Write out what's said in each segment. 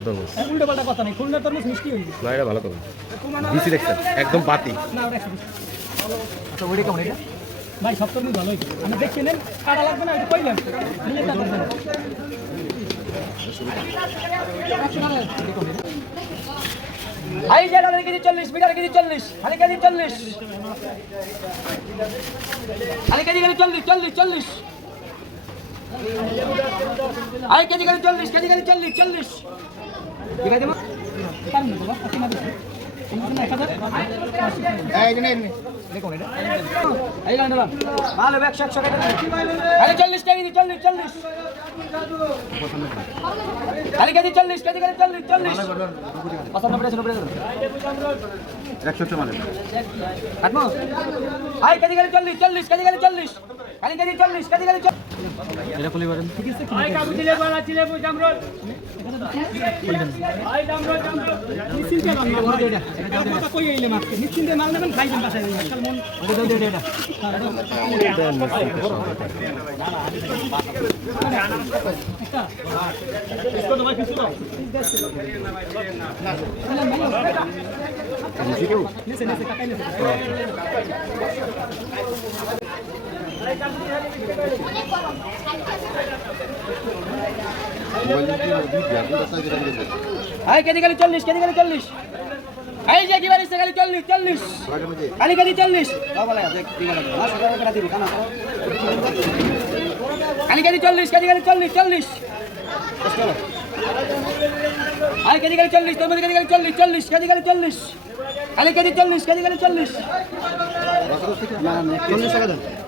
তরমুজ উল্টো পাল্টা কথা নেই খুলনার তরমুজ মিষ্টি হইবে না এটা ভালো তরমুজ বিসি দেখছেন একদম বাতি। না ওটা। আচ্ছা ওইটা কেমন এটা? ভাই সব তরমুজ ভালোই আমি দেখছি নেন কাটা লাগবে না এটা কইলাম নিলে তা করবেন। আই যে কেজি চল্লিশ মিটার কেজি চল্লিশ খালি কেজি চল্লিশ। খালি কেজি কেজি চল্লিশ চল্লিশ চল্লিশ। আই কেজি কেজি চল্লিশ কেজি কেজি চল্লিশ চল্লিশ। ঠিক আছে ভালো একশো একশো চল্লিশ কেজি চল্লিশ চল্লিশ। খালি কেজি চল্লিশ কেজি কেজি চল্লিশ চল্লিশ। পঁচানব্বই নব্বই একশো আই কেজি কেজি চল্লিশ চল্লিশ কেজি কেজি চল্লিশ। খালি কেজি চল্লিশ কেজি কেজি চল্লিশ ঠিক আছে কি নিশ্চিন্তে মাল না বড় এটা এটা কথা কই আইলে মাছকে নিশ্চিন্তে মাল নেবেন খাইবেন বাসায় যাই আজকাল মন এটা দাও এটা একটা নিচে নিচে টাকাই নিচে আই কেজি কেজি চল্লিশ কেজি কেজি চল্লিশ এই যে কি বাড়িছে খালি চল্লিশ চল্লিশ খালি কেজি চল্লিশ? খালি কেজি চল্লিশ কেজি কেজি চল্লিশ? চল্লিশ আই কেজি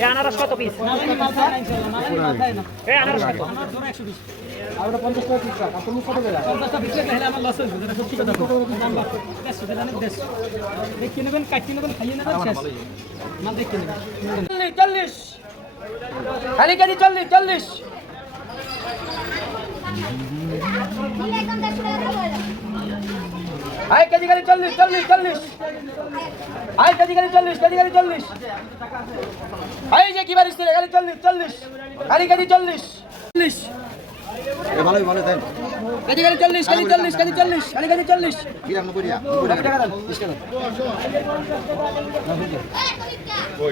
আমরা আনারস কত পিস আনারস দেখিয়ে নেবেন কাটিয়ে নেবেন খাইয়ে নেবেন শেষ। মাল দেখিয়ে নেবেন। চল্লিশ চল্লিশ। খালি কেজি চল্লিশ চল্লিশ। আই কেজি খালি চল্লিশ চল্লিশ চল্লিশ। আই কেজি খালি চল্লিশ কেজি খালি চল্লিশ। আই যে কি বারিশ খালি চল্লিশ চল্লিশ। খালি কেজি চল্লিশ। চল্লিশ। ভালোই ভালো দেন কেজি খালি চল্লিশ কেজি চল্লিশ কেজি চল্লিশ খালি কেজি চল্লিশ।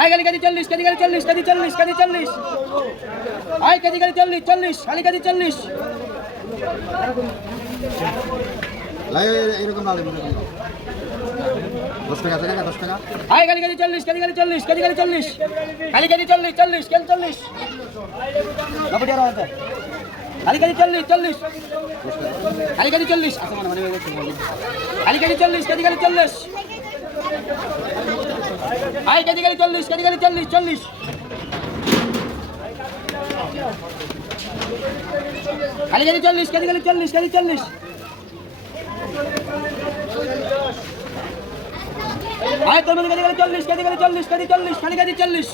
আই কেজি কেজি চল্লিশ কেজি কেজি চল্লিশ কেজি চল্লিশ কেজি চল্লিশ। আই কেজি চল্লিশ চল্লিশ কেজি চল্লিশ। এরকম না দশ টাকা আছে দশ টাকা আই কেজি কেজি চল্লিশ কেজি কেজি চল্লিশ কেজি কেজি চল্লিশ খালি কেজি চল্লিশ চল্লিশ কেজি চল্লিশ খালি কেজি চল্লিশ চল্লিশ খালি কেজি চল্লিশ আচ্ছা মানে মানে খালি কেজি চল্লিশ কেজি কেজি চল্লিশ আই কেজি কেজি চল্লিশ কেজি কেজি চল্লিশ চল্লিশ খালি কেজি চল্লিশ চল্লিশ আয় তোর মধ্যে কেজি কেজি চল্লিশ কেজি চল্লিশ কেজি চল্লিশ খালি কেজি চল্লিশ।